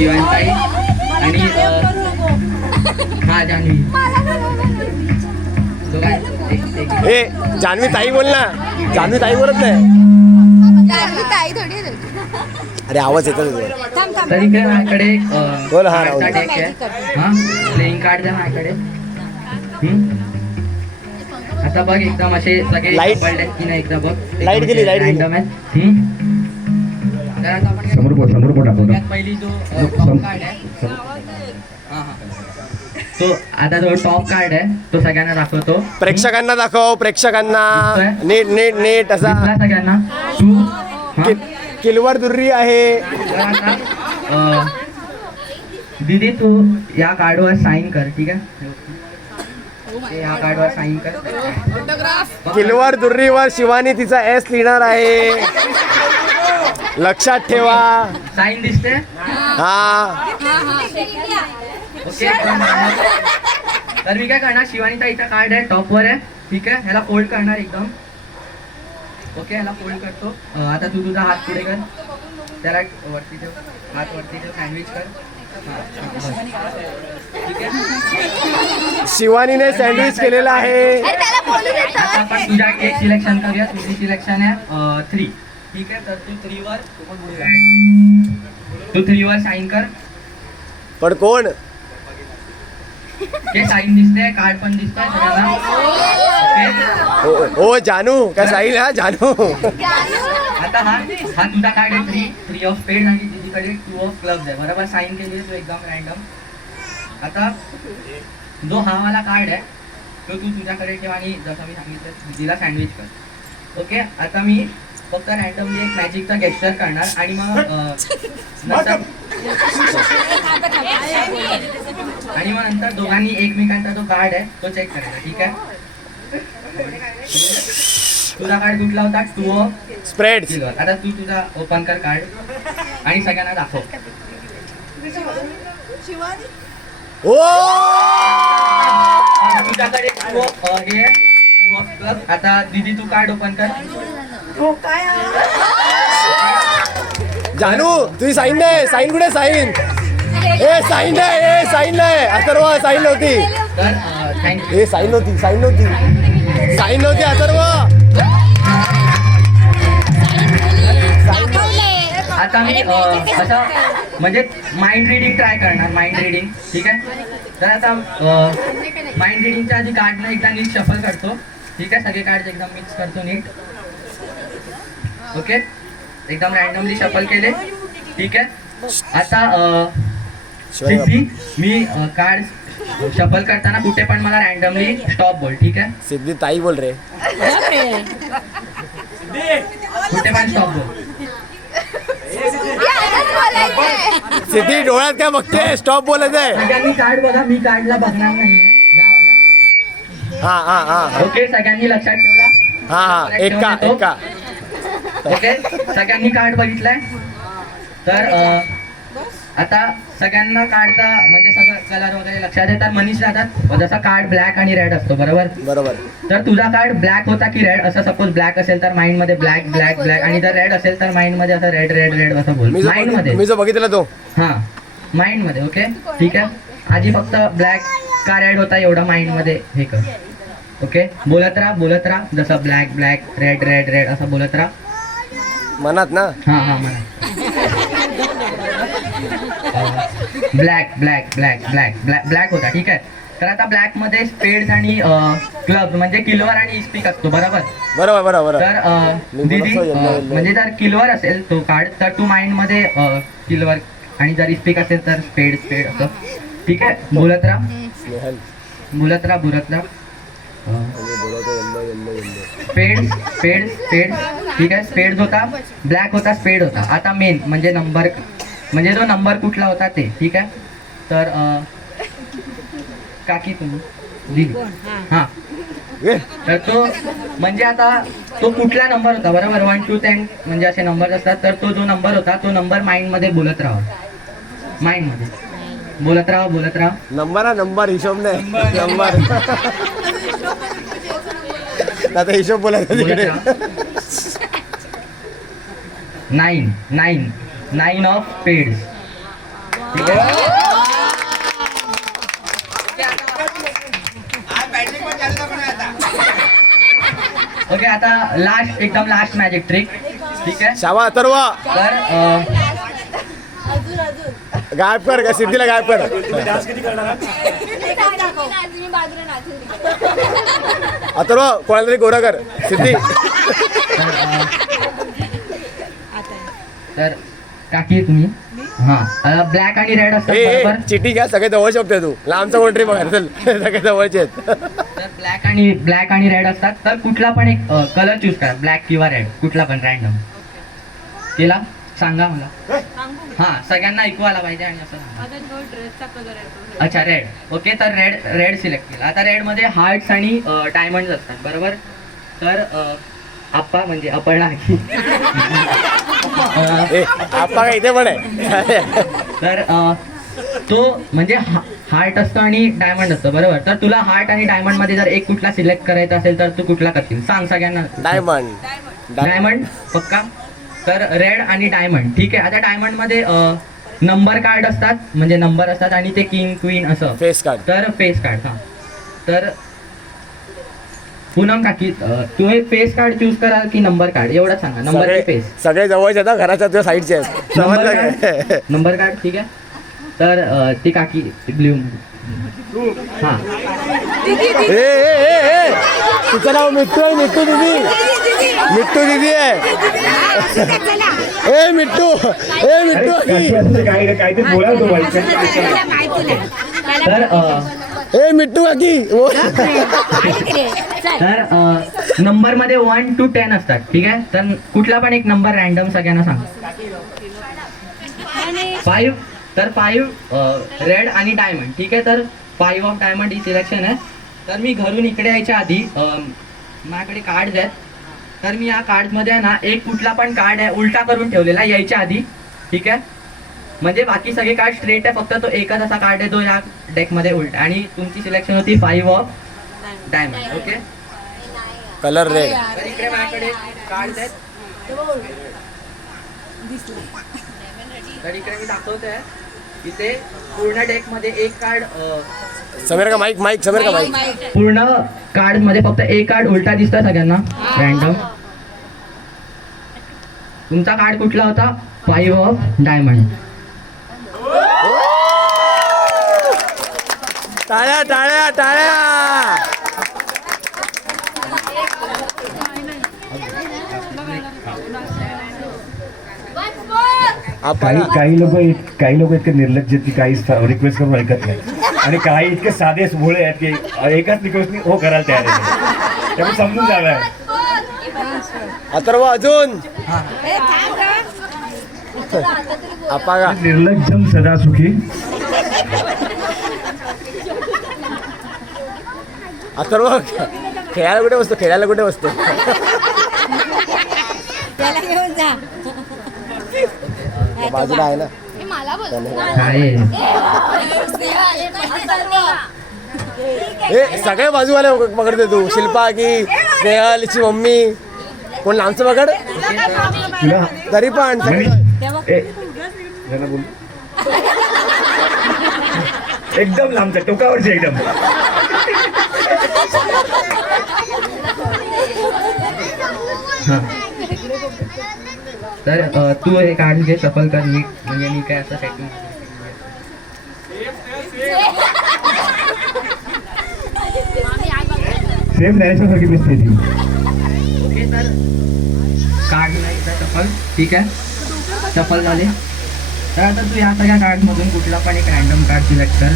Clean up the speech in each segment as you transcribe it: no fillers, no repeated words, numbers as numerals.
शिवानीताई आणि हा जान्हवी. ए जान्हवी ताई बोल ना. जान्हवी ताई बोलत नाही. अरे आवाज येतो तर इकडे माझ्याकडे बोल. हा कार्डचा डेक आहे. हा प्लेइंग कार्ड द्या माझ्याकडे. आता बघ एकदम असे सगळे Light. पडले की नाही एकदा बघ. Light गेली, light गेली. रँडम आहे. तर आता आपण समोर बोट दाखव. यात पहिली जो टॉप कार्ड आहे तो आता जो टॉप कार्ड आहे तो सगळ्यांना दाखवतो. प्रेक्षकांना दाखव. प्रेक्षकांना नीट नीट नीट असा. दिसला सगळ्यांना तू किलवर दुर्री आहे. तर आता दीदी तू या कार्डवर साईन कर. ठीक आहे या कार्डवर साईन कर. किलवर दुर्रीवर शिवानी तिचा एस लिहिणार आहे. लक्षात ठेवा. साईन दिसते. हा ओके तर मी काय करणार शिवानीताईचा कार्ड आहे टॉपवर आहे. ठीक आहे ह्याला फोल्ड करणार एकदम. ओके ह्याला फोल्ड करतो. आता तू तुझा हात पुढे कर. त्याला वरती ठेव. हात वरती ठेव. सँडविच कर. ठीक आहे शिवानीने सँडविच केलेला आहे. आता आपण तुझ्या एक सिलेक्शन करूया. तुझी सिलेक्शन आहे 3. ठीक आहे तर तू 3 वर साईन कर. पण कोण. ते साईन दिसते. कार्ड पण दिसतंय सगळ्यांना. ओ जानू काय साईल. हा जानू. आता हा तुझा कार्ड आहे 3 ऑफ स्पेड आणि दीदीकडे 2 ऑफ क्लब्स आहे. बरोबर साईन केली आहे तू एकदम रँडम. आता जो हा वाला कार्ड आहे तो तू तुझ्याकडे ठेव आणि जसं मी सांगितलं दीदीला सँडविच कर. ओके आता मी फक्त रँडमली एक मॅजिकचा गेस्चर करणार आणि मग नंतर दोघांनी एकमेकांचा जो कार्ड आहे तो चेक करायचा. ठीक आहे तुझा कार्ड कुठला होता 2 ऑफ स्प्रेड. आता तू तुझा ओपन कर कार्ड आणि सगळ्यांना दाखव. ओ तुझ्याकडे 2 ऑफ क्लब. आता दीदी तू कार्ड ओपन कर. जानू तुझी साईन नाही. साईन कुठे साईन. ए साईन नाही. ए साईन नाही. अथर्व साईन नव्हती. तर थँक्यू. ए साईन नव्हती. साईन नव्हती. साईन नव्हती अथर्व. आता मी असं म्हणजे माइंड रिडिंग ट्राय करणार. Mind reading. ठीक आहे तर आता माइंड रिडिंगच्या आधी कार्ड एकदा नीट शफल करतो. ठीक आहे सगळे कार्ड एकदम मिक्स करतो नीट. ओके एकदम रँडमली शफल केले. ठीक आहे आता सिद्धी मी कार्ड शफल करताना कुठे पण मला रँडमली स्टॉप बोल. ठीक आहे सिद्धी ताई बोल रे. कुठे पण स्टॉप बोल. सिद्धी डोळ्यात काय बघते. स्टॉप बोलत आहे. सगळ्यांनी कार्ड बघा. मी कार्डला बघणार नाहीये या वाल्या. हा हा हा ओके सगळ्यांनी लक्षात ठेवला. हा हा एका एका. ओके सगळ्यांनी कार्ड बघितलंय. तर आता सगळ्यांना कार्डचा म्हणजे सगळं कलर वगैरे लक्षात आहे. तर मनीष राहतात जसा कार्ड ब्लॅक आणि रेड असतो बरोबर. बरोबर. तर तुझा कार्ड ब्लॅक होता की रेड. असं सपोज ब्लॅक असेल तर माइंड मध्ये ब्लॅक ब्लॅक ब्लॅक आणि जर रेड असेल तर माइंड मध्ये असं रेड रेड रेड असं बोल. माइंड मध्ये मी जो बघितला तो. हा माइंड मध्ये. ओके ठीक आहे आधी फक्त ब्लॅक का रेड होता एवढा माइंड मध्ये हे कर. ओके बोलत राहा जसं black black red red red असं बोलत राहा मनात ना. हा हा म्हणा. Black black black black black black होता. ठीक आहे तर आता ब्लॅक मध्ये स्पेड्स आणि क्लब म्हणजे किलवर आणि इस्पिक असतो बरोबर. बरोबर बरोबर. तर दीदी म्हणजे जर किलवर असेल तो कार्ड तर तू माइंड मध्ये किलवर आणि जर इस्पिक असेल तर स्पेड स्पेड असं. ठीक आहे बोलत राहा. स्पेड स्पेड स्पेड. ठीक आहे स्पेड होता ब्लॅक होता स्पेड होता. आता मेन म्हणजे नंबर म्हणजे जो नंबर कुठला होता ते. ठीक आहे तर काकी तुम्ही दिली हा तर तो म्हणजे आता तो कुठला नंबर होता बरोबर. 1 to 10 म्हणजे असे नंबर असतात. तर तो जो नंबर होता तो नंबर माइंड मध्ये बोलत राहा. माइंड मध्ये बोलत राहा. नंबर हिशोब नाही. नंबर आता हिशोब बोलायचा तिकडे. 9 ऑफ स्पेड्स. ठीक आहे. ओके आता लास्ट एकदम लास्ट मॅजिक ट्रिक. ठीक आहे. शाबा अथर्व तर गायब कर का सिद्धीला गायब कर. अथर्व कोणाला तरी गोरा कर सिद्धी. तर काकी तुम्ही हां ब्लॅक आणि रेड असतात बरोबर. चिठी घ्या सगळे जवळ शकते तू लांबचा कोणतरी बघा चल सगळे जवळचे आहेत. तर ब्लॅक आणि रेड असतात तर कुठला पण एक कलर चूज करा ब्लॅक किंवा रेड कुठला पण रॅन्डम केला सांगा मला. हां सगळ्यांना ऐकू आला पाहिजे आणि असं सांगा. अच्छा रेड. ओके तर रेड सिलेक्ट केला. आता रेड मध्ये हार्ट्स आणि डायमंड असतात बरोबर. तर आप्पा म्हणजे अपर्णा आपा काय इथे पण आहे. तर तो म्हणजे हार्ट असतो आणि डायमंड असतो बरोबर. तर तुला हार्ट आणि डायमंड मध्ये जर एक कुठला सिलेक्ट करायचा असेल तर तू कुठला करशील सांग सगळ्यांना. डायमंड पक्का. तर रेड आणि डायमंड ठीक आहे. आता डायमंड मध्ये नंबर कार्ड असतात म्हणजे नंबर असतात आणि ते किंग क्वीन असं फेस कार्ड. तर फेस कार्ड. हां तर पूनम काकी तू एक फेस कार्ड चूज कराल की नंबर कार्ड एवढं सांगा. नंबर की फेस. सगळे जवळचे आहेत घराच्या तुझ्या साईडचे आहेत. नंबर कार्ड ठीक आहे. तर ती काकी ब्ल्यू. हां तिचं नाव मिट्टू आहे. मिट्टू दिदी आहे. ए मिट्टू तर ए मिट्टू काकी. तर नंबर मध्ये 1 to 10 असतात ठीक आहे. तर कुठला पण एक नंबर रॅन्डम सगळ्यांना सांग. 5. तर 5 रेड आणि डायमंड ठीक आहे. तर 5 ऑफ डायमंड ही सिलेक्शन आहे. तर मी घरून इकडे यायच्या आधी माझ्याकडे कार्ड्स आहेत. तर मी या कार्डमध्ये ना एक कुठला पण कार्ड आहे उलटा करून ठेवलेला यायच्या आधी ठीक आहे. म्हणजे बाकी सगळे कार्ड स्ट्रेट आहे फक्त तो एकच असा कार्ड आहे जो या डेकमध्ये उलटा. आणि तुमची सिलेक्शन होती 5 of diamond. Okay colour red. तर इकडे माझ्याकडे कार्ड आहेत. तर इकडे मी दाखवतोय इथे पूर्ण डेक मध्ये एक कार्ड समीर का माईक समीर का माईक. पूर्ण कार्ड मध्ये फक्त एक कार्ड उलटा दिसतोय सगळ्यांना रॅन्डम. तुमचा कार्ड कुठला होता 5 ऑफ डायमंड. टाळ्या टाळ्या टाळ्या. काही लोक इतके निर्लज्ज आहेत की काही रिक्वेस्ट करून ऐकत नाही आणि काही इतके साधे भोळे आहेत की एकाच रिक्वेस्ट हो करायला तयार आहे. त्यामुळे समजून जावं. अथर्व अजून आपा का निर्लज्जम सदा सुखी. अथर्व खेळायला कुठे बसतो. बाजूला आहे ना. सगळे बाजूवाले पकडते तू. शिल्पा की स्नेहलची मम्मी कोण लांबचं पकड तरी पण एकदम लांबचं टोकावरचे एकदम. तर तू हे कार्ड घे सफल कर. मी म्हणजे मी काय असं सेटिंग सेम नॅरेशनसारखी दिसते ती. ओके तर कार्ड नाही सफल ठीक आहे. सफल झाले. तर आता तू या सगळ्या कार्डमधून कुठला पण एक रॅन्डम कार्ड सिलेक्ट कर.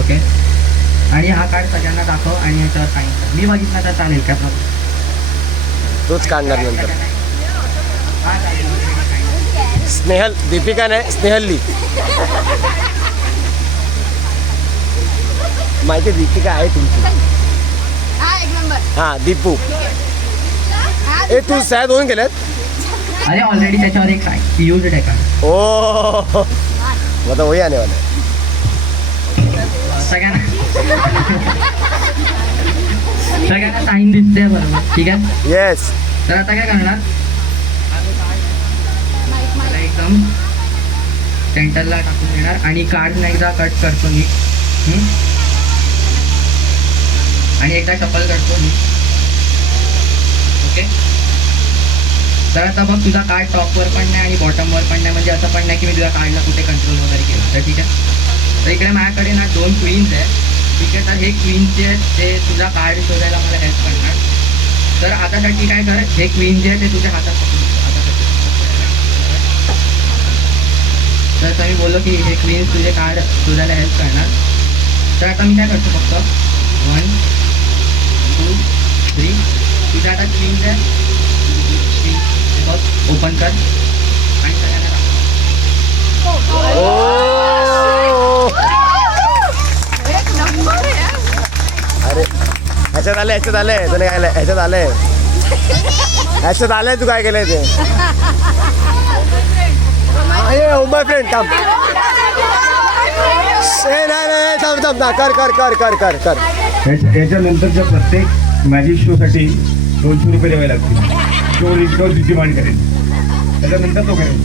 ओके आणि हा कार्ड सगळ्यांना दाखव आणि याच्यावर सांगितलं मी बघितलं तर चालेल का. तोच काढणार नंतर. हा चालेल. स्नेहल दीपिका नाही स्नेहल्ली. माहिती दीपिका आहे तुमची. हा दीपू. ए तू सह्या दोन केल्यात. अरे ऑलरेडी त्याच्यावर एक यूज आहे का. ओ मतलब वही आने वाला है. सगळ्यांना साईन दिसते बरोबर ठीक आहे. येस. तर आता काय करणार एकदम सेंटरला टाकून देणार आणि कार्ड एकदा कट करतो मी आणि एकदा शफल करतो मी. ओके, तर आता बघ तुझा कार्ड टॉपवर पण नाही आणि बॉटमवर पण नाही, म्हणजे असं पण नाही की मी तुझ्या कार्डला कुठे कंट्रोल वगैरे केलं. तर ठीक आहे, तर इकडे माझ्याकडे ना 2 क्वीन्स आहे. ठीक आहे, तर हे क्वीन्स जे आहेत ते तुझा कार्ड शोधायला मला हेल्प करणार. तर आतासाठी काय कर, हे क्वीन जे आहे ते तुझ्या हातात पकडून ठेव. तर मी बोललो की हे क्वीन्स तुझे कार्ड शोधायला हेल्प करणार. तर आता मी काय करतो, फक्त 1 2 3 तुझ्या हातात क्वीन्स आहे, ओपन कर आणि सगळ्यांना अरे ह्याच्यात आलंय तुला काय आलंय ह्याच्यात आलंय तू काय केलंय ते. माय फ्रेंड थांब, नाही थांब ना, कर. याच्यानंतरच्या प्रत्येक मॅजिक शो साठी 200 रुपये द्यावे लागतील. तो डिमांड करेल, त्याच्यानंतर तो करेल.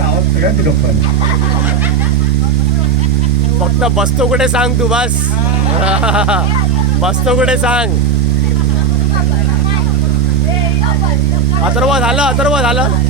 आवाज सगळ्यात डोक्यात. फक्त बसतो कुठे सांग तू, बस बसतो कुठे सांग. अथर्व झालं